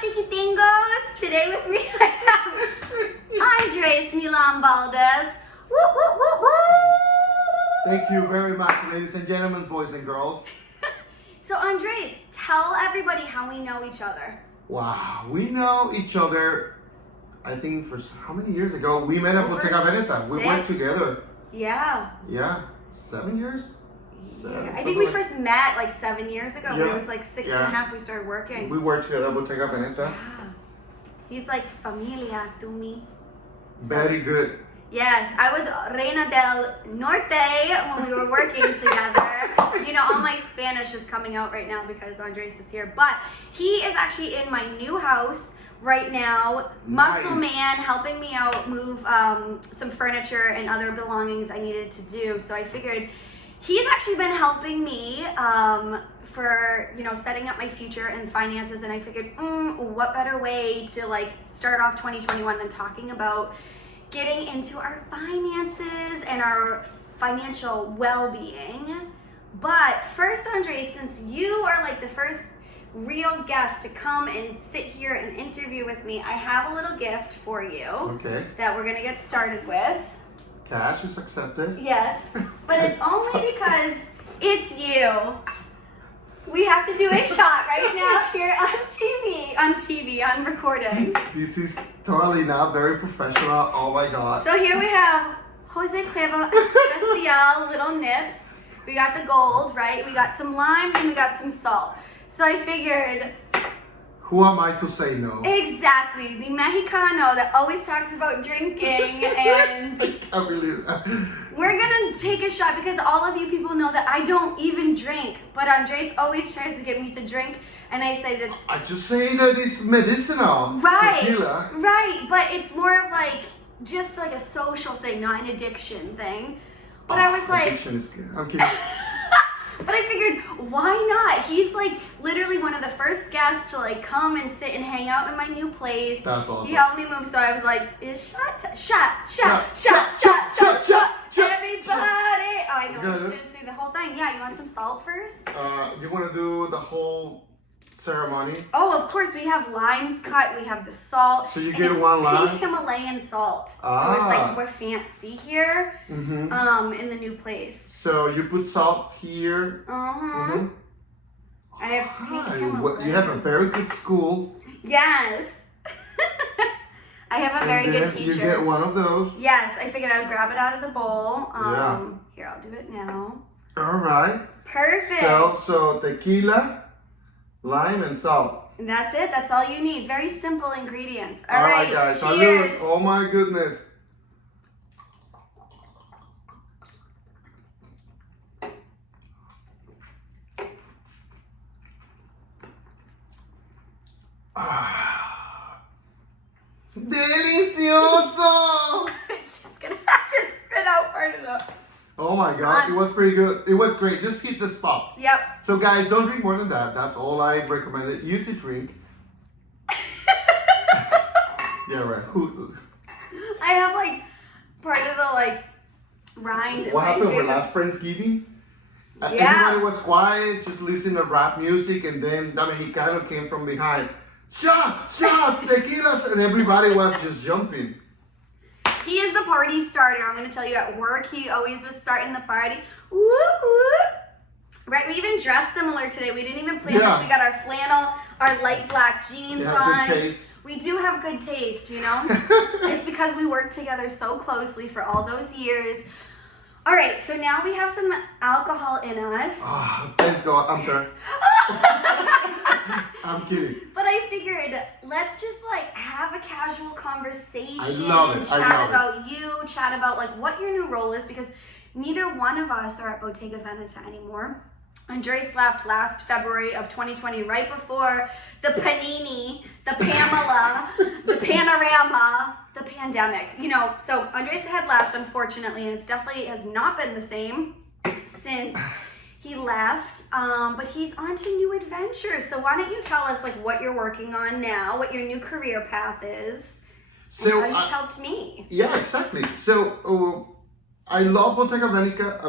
chiquitingos! Today with me I have Andres Milan Valdez. Woo, woo, woo, woo! Thank you very much, ladies and gentlemen, boys and girls. So Andres, tell everybody how we know each other. Wow, we know each other, I think, for how many years ago? We met at Bottega Veneta. We worked together. Yeah. Yeah, 7 years? Yeah. I think we first met like 7 years ago. Yeah. It was like six and a half we started working. We worked together at Bottega Veneta. Yeah. He's like familia to me. Very good. Yes, I was Reina del Norte when we were working together. You know, all my Spanish is coming out right now because Andres is here. But he is actually in my new house right now. Nice. Muscle man, helping me out move some furniture and other belongings I needed to do. So I figured he's actually been helping me for, you know, setting up my future and finances. And I figured, what better way to like start off 2021 than talking about getting into our finances and our financial well-being. But first, Andres, since you are like the first real guest to come and sit here and interview with me, I have a little gift for you. Okay. That we're gonna get started with. Cash is accepted. Yes, but it's only because it's you. We have to do a shot right now here on recording. This is totally not very professional. Oh my God. So here we have Jose Cuervo Especial little nips. We got the gold, right? We got some limes and we got some salt. So I figured, Who am I to say no? exactly, the Mexicano that always talks about drinking, and I can't believe that. we're gonna take a shot because all of you people know that I don't even drink, but Andres always tries to get me to drink, and I say that I just say that it's medicinal. right, Tequila. right, but it's more of like just like a social thing, not an addiction thing. But I was like, Addiction is good. I'm kidding. but I figured, why not? He's like literally one of the first guests to like come and sit and hang out in my new place. That's awesome. He helped me move, so I was like, it's shot, shot. Everybody. Oh, I know. I should say the whole thing. Yeah, you want some salt first? You want to do the whole ceremony? Oh, of course. We have limes cut. We have the salt. So you and get it's one lime? pink Himalayan salt. So Ah. it's like more fancy here. Mm-hmm. In the new place. So you put salt here. Uh-huh. I have pink Himalayan. You have a very good school. Yes. I have a very And good then teacher. You get one of those. Yes, I figured I would grab it out of the bowl. Yeah. Here, I'll do it now. All right. Perfect. So tequila, lime, and salt. And that's it. That's all you need. Very simple ingredients. All right, guys. Cheers. Salud. Oh my goodness. Delicioso! Just gonna just spit out part of the. Oh my God, it was pretty good. It was great. Just hit the spot. Yep. So guys, don't drink more than that. That's all I recommended you to drink. Yeah, right. I have like part of the like rind. in What my happened with favorite- last Friendsgiving? Yeah. Everybody was quiet, just listening to rap music, and then the Mexicano came from behind. Shot, tequilas, and everybody was just jumping. He is the party starter. I'm gonna tell you, at work, he always was starting the party. Whoop, whoop. Right, we even dressed similar today. We didn't even plan this. We got our flannel, our light black jeans You have on. good taste. We do have good taste, you know? It's because we worked together so closely for all those years. All right, so now we have some alcohol in us. Ah, thanks God. I'm sorry. I'm kidding. But I figured, let's just like have a casual conversation. I love it. Chat about you, chat about like what your new role is, because neither one of us are at Bottega Veneta anymore. Andres left last February of 2020, right before the Panini, the Pamela, the Panorama, the pandemic. You know, so Andres had left, unfortunately, and it's definitely has not been the same since he left. But he's on to new adventures. So why don't you tell us like what you're working on now, what your new career path is, and how you've helped me. Yeah, exactly. So I love Bottega Veneta.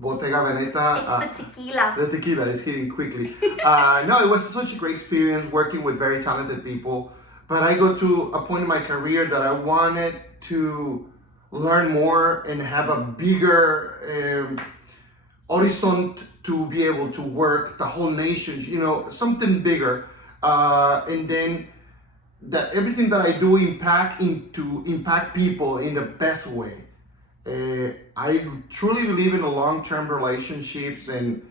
Bottega Veneta. It's the tequila. The tequila is hitting quickly. No, it was such a great experience working with very talented people. But I go to a point in my career that I wanted to learn more and have a bigger horizon to be able to work the whole nation, something bigger. And then that everything that I do impact people in the best way. I truly believe in the long-term relationships and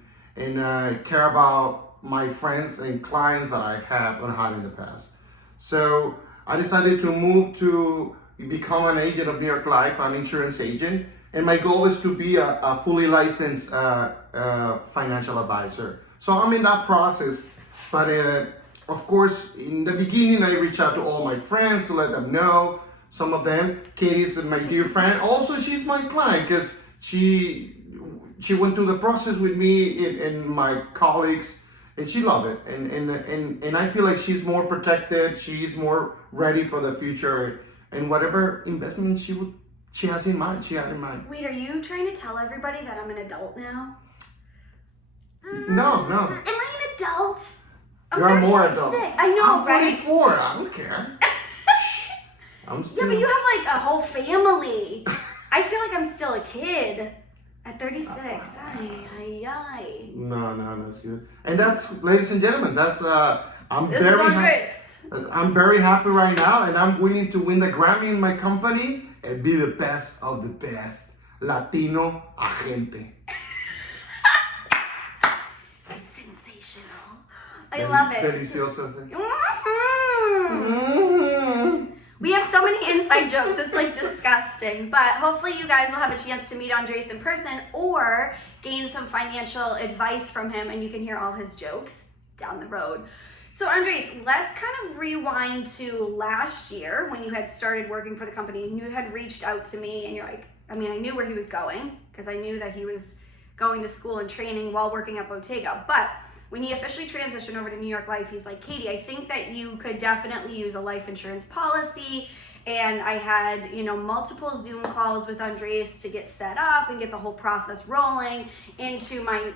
care about my friends and clients that I have and had in the past. So I decided to move to become an agent of New York Life, an insurance agent, and my goal is to be a fully licensed financial advisor. So I'm in that process, but of course, in the beginning, I reached out to all my friends to let them know. Some of them, Katie's my dear friend. Also, she's my client because she went through the process with me and my colleagues, and she loved it. And I feel like she's more protected. She's more ready for the future, and whatever investment she has in mind. She had in mind. Wait, are you trying to tell everybody that I'm an adult now? No. Am I an adult? You're more adult. I know, I'm right? 44. I don't care. I'm still... Yeah, but you have like a whole family. I feel like I'm still a kid at 36. Ay. No, it's good. And that's, ladies and gentlemen, that's I'm This very is Andres. I'm very happy right now, and I'm willing to win the Grammy in my company and be the best of the best Latino agente. Sensational. I love it. Delicioso. We have so many inside jokes, it's like disgusting. But hopefully you guys will have a chance to meet Andres in person or gain some financial advice from him, and you can hear all his jokes down the road. So Andres, let's kind of rewind to last year when you had started working for the company and you had reached out to me, and you're like, I knew where he was going because I knew that he was going to school and training while working at Bottega. But when he officially transitioned over to New York Life, he's like, Katie, I think that you could definitely use a life insurance policy. And I had, multiple Zoom calls with Andres to get set up and get the whole process rolling into my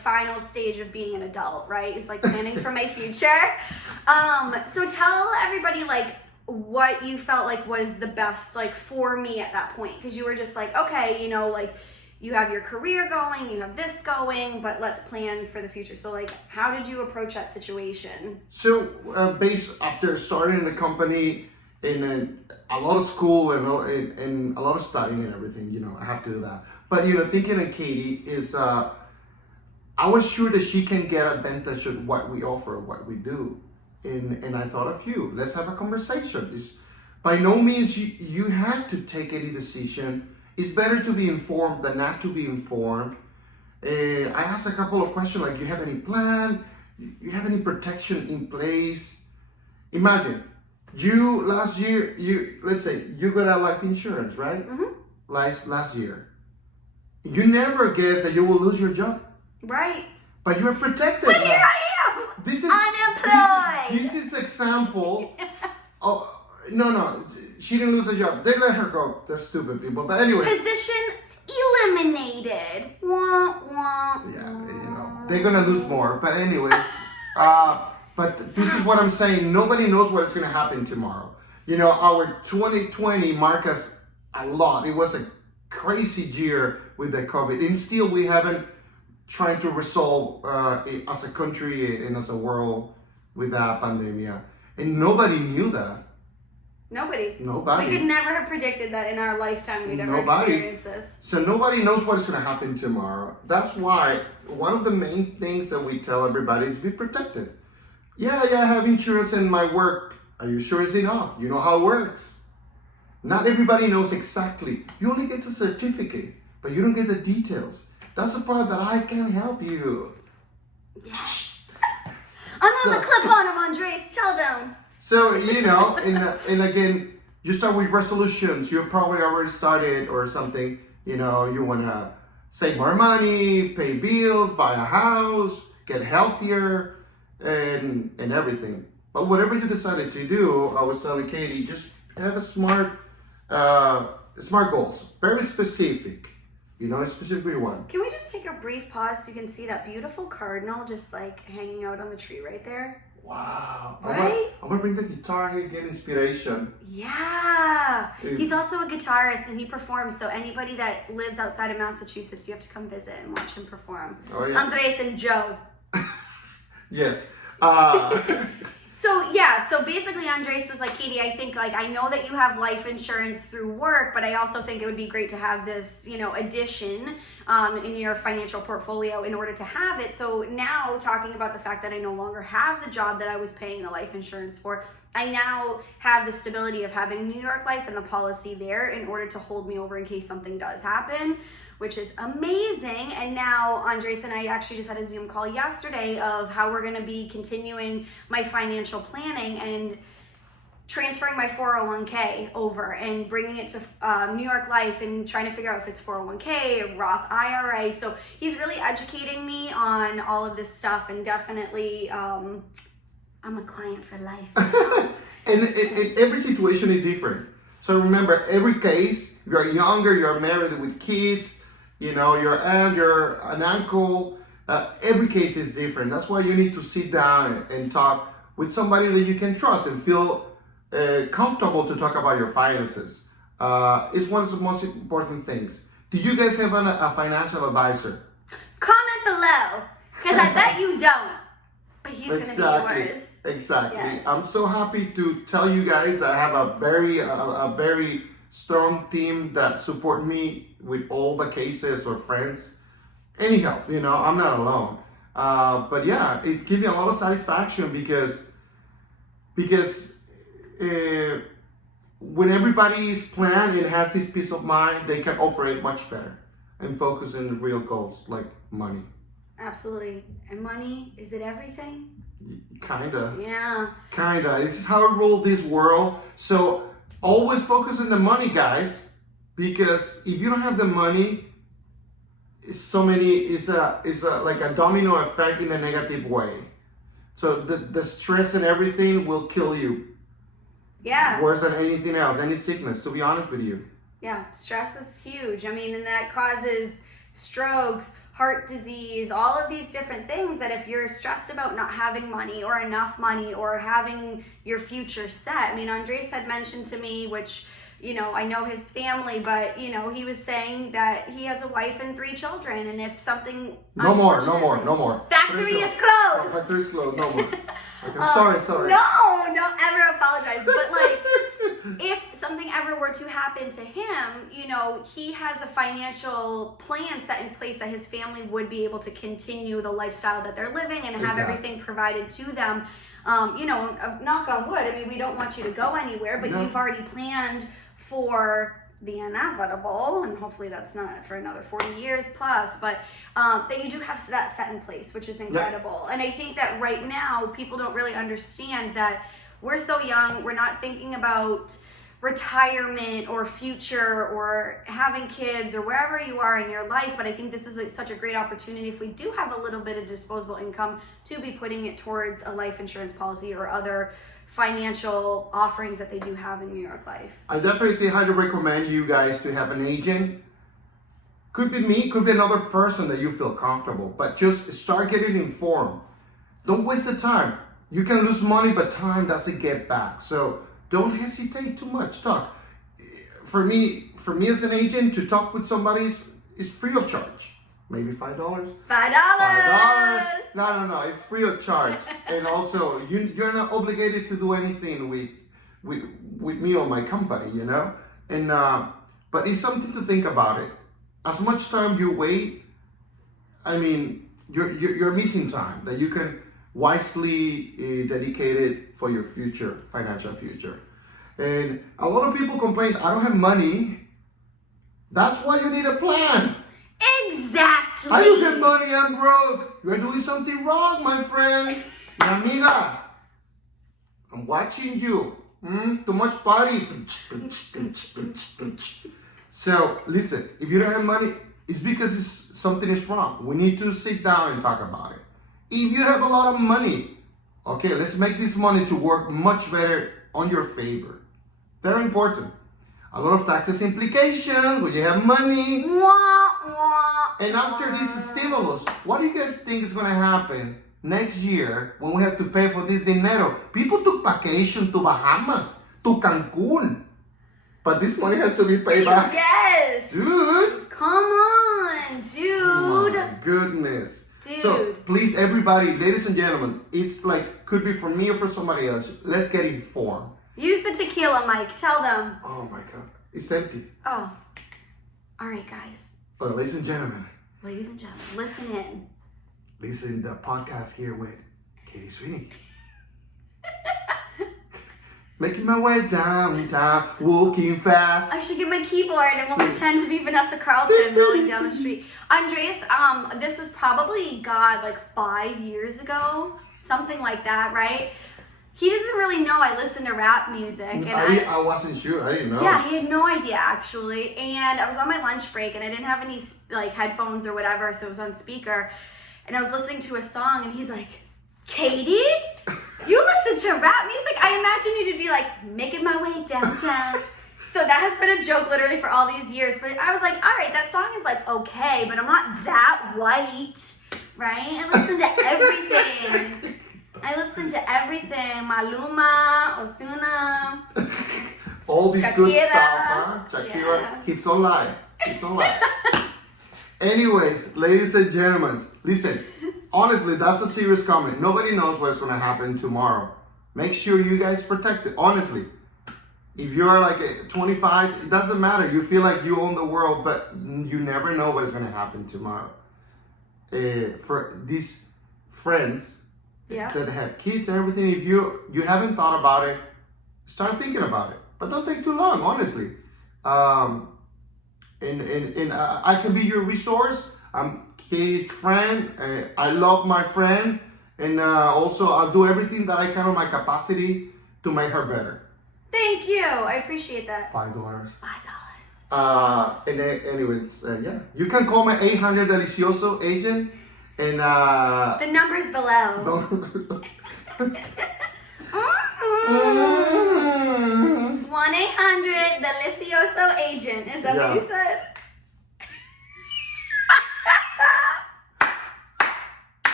final stage of being an adult, right? It's like planning for my future. So tell everybody what you felt like was the best for me at that point. Because you were just like, okay, you have your career going, you have this going, but let's plan for the future. So how did you approach that situation? So based after starting the company in a lot of school and a lot of studying and everything, I have to do that. But thinking of Katie is, I was sure that she can get advantage of what we offer, what we do. And I thought of you. Let's have a conversation. It's, by no means you have to take any decision. It's better to be informed than not to be informed. I asked a couple of questions like, you have any plan? You have any protection in place? Imagine, last year, let's say you got a life insurance, right? Mm-hmm. Last year. You never guessed that you will lose your job. Right. But you're protected. But here I am, This is unemployed. This is example. Oh, no. She didn't lose a job. They let her go. They're stupid people. But anyway. Position eliminated. Wah, wah, Yeah, they're gonna lose more. But anyways, but this is what I'm saying. Nobody knows what is gonna happen tomorrow. Our 2020 marked us a lot. It was a crazy year with the COVID, and still we haven't tried to resolve as a country and as a world with that pandemic. And nobody knew that. Nobody. We could never have predicted that in our lifetime we'd ever experience this. So nobody knows what is going to happen tomorrow. That's why one of the main things that we tell everybody is be protected. Yeah, I have insurance in my work. Are you sure it's enough? You know how it works. Not everybody knows exactly. You only get the certificate, but you don't get the details. That's the part that I can help you. Yes. Another clip on them, Andres. Tell them. So, and again, you start with resolutions. You probably already started or something. You want to save more money, pay bills, buy a house, get healthier, and everything. But whatever you decided to do, I was telling Katie, just have a smart smart goals, very specific. You know, specifically one. Can we just take a brief pause so you can see that beautiful cardinal just like hanging out on the tree right there? Wow. Right? I'm gonna bring the guitar here, get inspiration. Yeah. He's also a guitarist and he performs. So anybody that lives outside of Massachusetts, you have to come visit and watch him perform. Oh, yeah. Andres and Joe. Yes. So basically Andres was like, Katie, I think like, I know that you have life insurance through work, but I also think it would be great to have this, you know, addition in your financial portfolio in order to have it. So now talking about the fact that I no longer have the job that I was paying the life insurance for, I now have the stability of having New York Life and the policy there in order to hold me over in case something does happen, which is amazing. And now Andres and I actually just had a Zoom call yesterday of how we're going to be continuing my financial planning and transferring my 401k over and bringing it to New York Life and trying to figure out if it's 401k, Roth IRA. So he's really educating me on all of this stuff, and definitely I'm a client for life. and every situation is different. So remember, every case, you're younger, you're married with kids, you know, your aunt, you're an uncle, every case is different. That's why you need to sit down and talk with somebody that you can trust and feel comfortable to talk about your finances. It's one of the most important things. Do you guys have a financial advisor? Comment below, because I bet you don't. But he's going to be yours. Exactly. Yes. I'm so happy to tell you guys that I have a very strong team that support me with all the cases or friends. Any help, you know, I'm not alone. But yeah, it gives me a lot of satisfaction because when everybody is planned and has this peace of mind, they can operate much better and focus on the real goals like money. Absolutely. And money, is it everything? Kinda. Yeah. Kinda. This is how I rule this world. So always focus on the money, guys, because if you don't have the money, it's like a domino effect in a negative way. So the stress and everything will kill you. Yeah. Worse than anything else, any sickness, to be honest with you. Yeah. Stress is huge. I mean, and that causes strokes, heart disease, all of these different things that if you're stressed about not having money or enough money or having your future set. I mean, Andres had mentioned to me, which, you know, I know his family, but, you know, he was saying that he has a wife and 3 children, and if something... No more. Factory is closed. Factory is closed, no more. Okay, sorry. No, don't ever apologize. But like, if something ever were to happen to him, you know, he has a financial plan set in place that his family would be able to continue the lifestyle that they're living and have everything provided to them. You know, knock on wood, I mean, we don't want you to go anywhere, but you've already planned for the inevitable, and hopefully that's not for another 40 years plus, but that you do have that set in place, which is incredible. And I think that right now people don't really understand that we're so young, we're not thinking about retirement or future or having kids or wherever you are in your life, but I think this is such a great opportunity if we do have a little bit of disposable income to be putting it towards a life insurance policy or other financial offerings that they do have in New York Life. I definitely highly recommend you guys to have an agent. Could be me, could be another person that you feel comfortable, but just start getting informed. Don't waste the time. You can lose money, but time doesn't get back. So don't hesitate too much. Talk. For me as an agent, to talk with somebody is free of charge. Maybe $5. $5. No, it's free of charge. And also, you're not obligated to do anything with me or my company, you know. And but it's something to think about it. As much time you wait, I mean, you're missing time that you can wisely dedicate it for your future, financial future. And a lot of people complain, I don't have money. That's why you need a plan. Exactly. I don't get money, I'm broke. You're doing something wrong, my friend. Mi amiga, I'm watching you. Too much party. So listen, if you don't have money, it's because something is wrong. We need to sit down and talk about it. If you have a lot of money, okay, let's make this money to work much better on your favor. Very important. a lot of taxes implications when you have money. Wah, wah, And after this stimulus, what do you guys think is going to happen next year when we have to pay for this dinero? People took vacation to Bahamas, to Cancun. But this money has to be paid back. Yes. Dude. Come on, dude. Oh my goodness. Dude. So please, everybody, ladies and gentlemen, it's like, could be for me or for somebody else. Let's get informed. Use the tequila, Mike. Tell them. Oh my God. It's empty. Oh. All right, guys. But ladies and gentlemen, Listen in. listen to the podcast here with Katie Sweeney. Making my way downtown, walking fast. I should get my keyboard and we'll pretend to be Vanessa Carlton rolling down the street. Andreas, this was probably, like 5 years ago. Something like that, right? He doesn't really know I listen to rap music. And I wasn't sure. I didn't know. Yeah, he had no idea actually. And I was on my lunch break and I didn't have any like headphones or whatever, so it was on speaker. And I was listening to a song and he's like, Katie? You listen to rap music? I imagine you to be like, making my way downtown. So that has been a joke literally for all these years. But I was like, all right, that song is like okay, but I'm not that white, right? I listen to everything. Maluma, Ozuna. All these good Shakira. stuff, huh? Shakira Yeah. keeps on live. Anyways, ladies and gentlemen, listen. Honestly, that's a serious comment. Nobody knows what's going to happen tomorrow. Make sure you guys protect it. Honestly, if you're like 25, it doesn't matter. You feel like you own the world, but you never know what is going to happen tomorrow. For these friends that have kids and everything, if you haven't thought about it, start thinking about it. But don't take too long, honestly. And I can be your resource. I'm Katie's friend. I love my friend. And also, I'll do everything that I can on my capacity to make her better. Thank you. I appreciate that. $5. $5. Anyways, yeah. You can call my 800 Delicioso agent. And the number's below. 1-800 Delicioso agent. Is that what you said?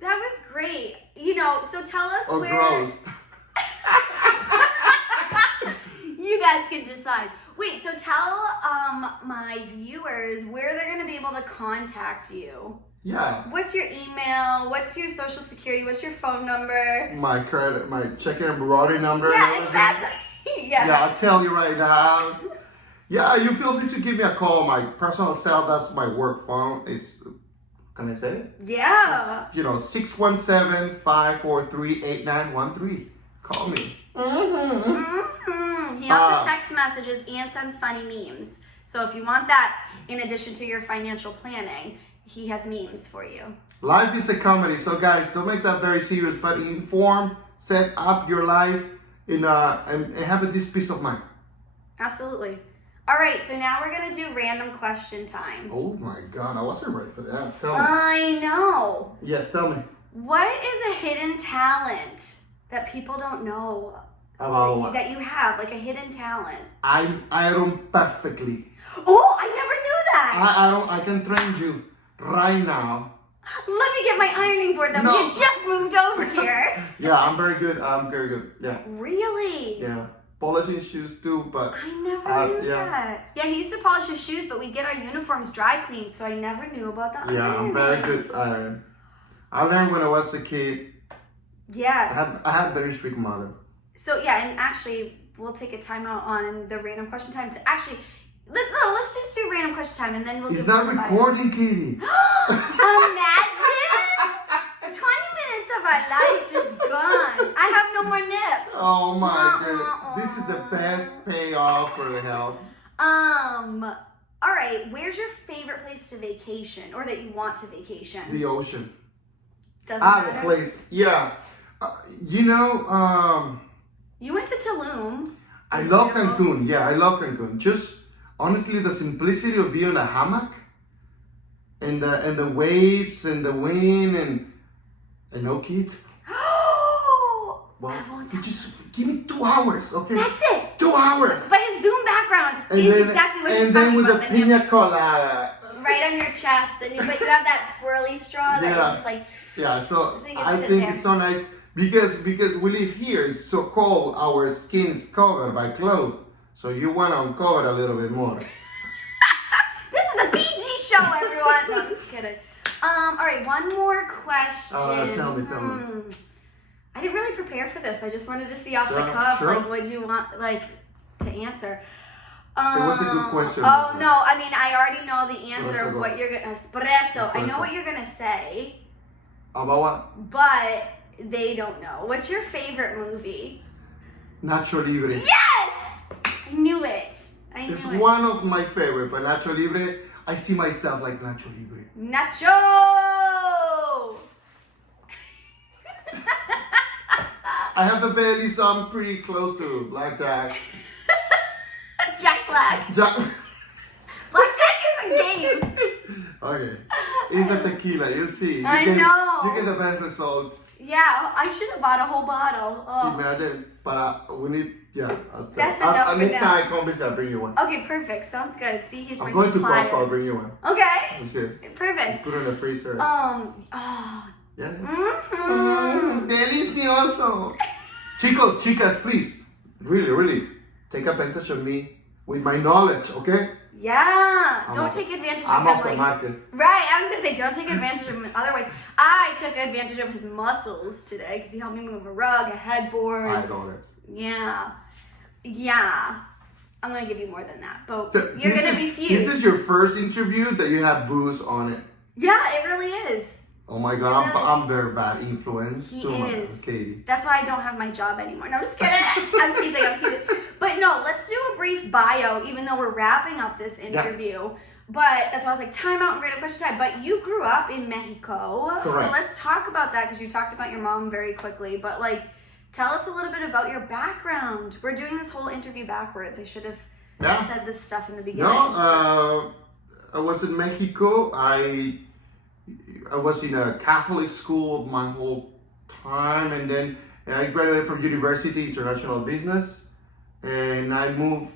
That was great. So tell us or where. gross. You guys can decide. Wait, so tell my viewers where they're going to be able to contact you. Yeah. What's your email? What's your social security? What's your phone number? My credit, my checking and routing number. Yeah, exactly. Yeah, I'll tell you right now. Yeah, you feel free to give me a call. My personal cell, that's my work phone. It's, can I say it? Yeah. It's, 617-543-8913. Call me. He also text messages and sends funny memes. So if you want that, in addition to your financial planning, he has memes for you. Life is a comedy, so guys, don't make that very serious, but inform, set up your life, and have this peace of mind. Absolutely. All right, so now we're going to do random question time. Oh my God, I wasn't ready for that. Tell me. I know. Yes, tell me. What is a hidden talent that people don't know About what? that you have, like a hidden talent? I iron perfectly. Oh, I never knew that. I can train you right now. Let me get my ironing board that No. we just moved over here. Yeah, I'm very good. I'm very good. Yeah. Really? Yeah. Polishing shoes too, but I never knew that. Yeah, he used to polish his shoes, but we'd get our uniforms dry cleaned, so I never knew about that. yeah, I'm very good at iron. I learned when I was a kid. Yeah. I had very strict mother. So yeah, and actually, we'll take a timeout on the random question time to actually. Let's just do random question time, and then we'll. It's not recording, Katie. Imagine 20 minutes of our life just gone. I have no more nips. Oh my God. This is the best payoff for the help. All right. Where's your favorite place to vacation, or that you want to vacation? The ocean. Doesn't matter. The place. Yeah. You went to Tulum. I love Cancun. Yeah, I love Cancun. Just honestly, the simplicity of being in a hammock, and the waves and the wind and no kids. Oh, Well, I won't just give me 2 hours, okay? That's it. 2 hours. But his Zoom background And is then, exactly what he's and then talking with about. a pina colada. Right on your chest, but you have that swirly straw that is just like. Yeah, so you can I sit think there. it's so nice because we live here. It's so cold. Our skin is covered by clothes, so you want to uncover a little bit more. This is a PG show, everyone. No, I'm just kidding. All right, one more question. Tell me. I didn't really prepare for this. I just wanted to see off the Sure, cuff, sure. like, what you want, like, to answer. It was a good question. Oh no, I mean, I already know the answer of Espresso. what you're gonna espresso. I know Espresso. what you're gonna say, About what? but they don't know. What's your favorite movie? Nacho Libre. Yes, I knew it. I knew It's it. one of my favorite, but Nacho Libre, I see myself like Nacho Libre. Nacho. I have the belly, so I'm pretty close to Blackjack. Jack Black. Blackjack Blackjack is a game. Okay. It's a tequila, you see. You I get, know. You get the best results. Yeah, I should have bought a whole bottle. Oh. Imagine, but we need, yeah. That's enough for next now. time I come visit, I'll bring you one. Okay, perfect. Sounds good. See, he's my I'm going supplier. to Costco, I'll bring you one. Okay. It's good. It's Perfect. good in the freezer. Oh. Yeah. Mm-hmm. Delicioso. Chicos, chicas, please, really, take advantage of me with my knowledge, okay? Yeah. I'm Don't off- take advantage of I'm him. off the Like, market. right. I was gonna say, don't take advantage of him. Otherwise, I took advantage of his muscles today because he helped me move a rug, a headboard. $5. Yeah. I'm gonna give you more than that, but Th- you're this gonna is- refuse. This is your first interview that you have booze on it. Yeah, it really is. Oh my God, It really I'm very bad influence He to my is. Katie. That's why I don't have my job anymore. No, I'm just kidding. I'm teasing. But no, let's do a brief bio, even though we're wrapping up this interview. But that's why I was like, time out and random question time. But you grew up in Mexico. Correct. So let's talk about that because you talked about your mom very quickly. But like, tell us a little bit about your background. We're doing this whole interview backwards. I should have said this stuff in the beginning. No, I was in Mexico. I was in a Catholic school my whole time, and then I graduated from University International Business, and I moved.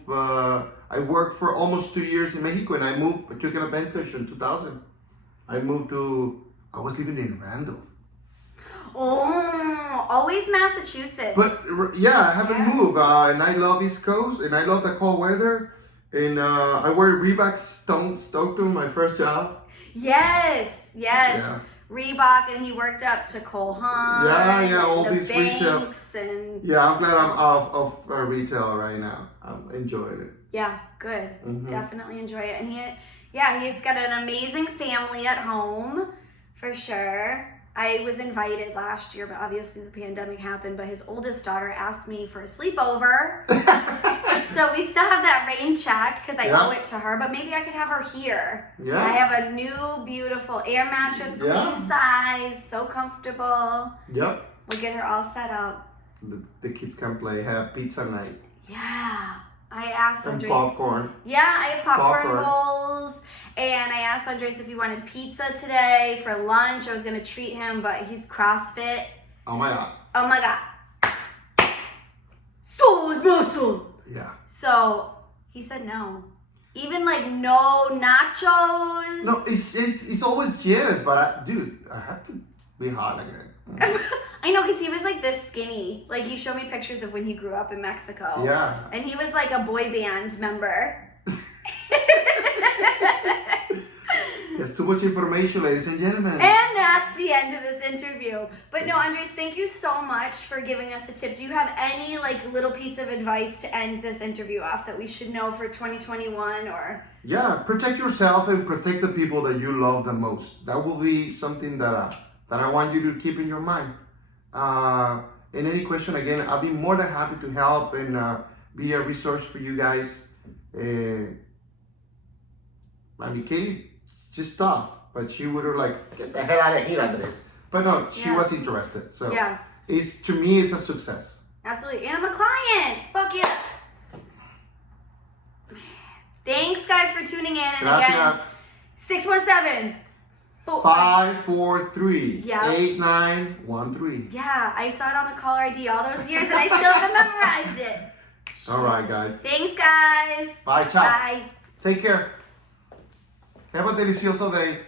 I worked for almost 2 years in Mexico, and I took an advantage in 2000. I was living in Randolph. Oh, always Massachusetts. But yeah, I haven't moved, and I love East Coast, and I love the cold weather, and I wear Reebok Stockton, my first job. Yes. Yeah. Reebok, and he worked up to Cole Haan. Yeah, all the these retail. banks and Yeah, I'm glad I'm off of retail right now. I'm enjoying it. yeah, good. Mhm. Definitely enjoy it. And he's got an amazing family at home for sure. I was invited last year, but obviously the pandemic happened. But his oldest daughter asked me for a sleepover. So we still have that rain check because I owe it to her, but maybe I could have her here. Yeah. I have a new beautiful air mattress, queen size, so comfortable. Yep. We'll get her all set up. The kids can play, have pizza night. Yeah. I asked And Andres. popcorn. Yeah, I have popcorn Popcorn. bowls. And I asked Andres if he wanted pizza today for lunch. I was going to treat him, but he's CrossFit. Oh my God. Oh my God. Solid muscle. Yeah. So he said no. Even like no nachos. No, it's always yes, but dude, I have to be hot again. I know, because he was like this skinny. Like he showed me pictures of when he grew up in Mexico. Yeah. And he was like a boy band member. There's too much information, ladies and gentlemen. And that's the end of this interview. But no, Andres, thank you so much for giving us a tip. Do you have any like little piece of advice to end this interview off that we should know for 2021 or? Yeah, protect yourself and protect the people that you love the most. That will be something that I want you to keep in your mind. In any question, again, I'll be more than happy to help and be a resource for you guys. I mean, Katie just tough, but she would have like, get the hell out of here, Andres. But no, she was interested. So to me, it's a success. Absolutely. And I'm a client. Fuck yeah. Thanks, guys, for tuning in. And Gracias. again, 617 Oh, 543 Yeah. 8913. Yeah, I saw it on the caller ID all those years and I still haven't memorized it. All right, guys. Thanks, guys. Bye, ciao. Bye. Take care. Have a delicioso day.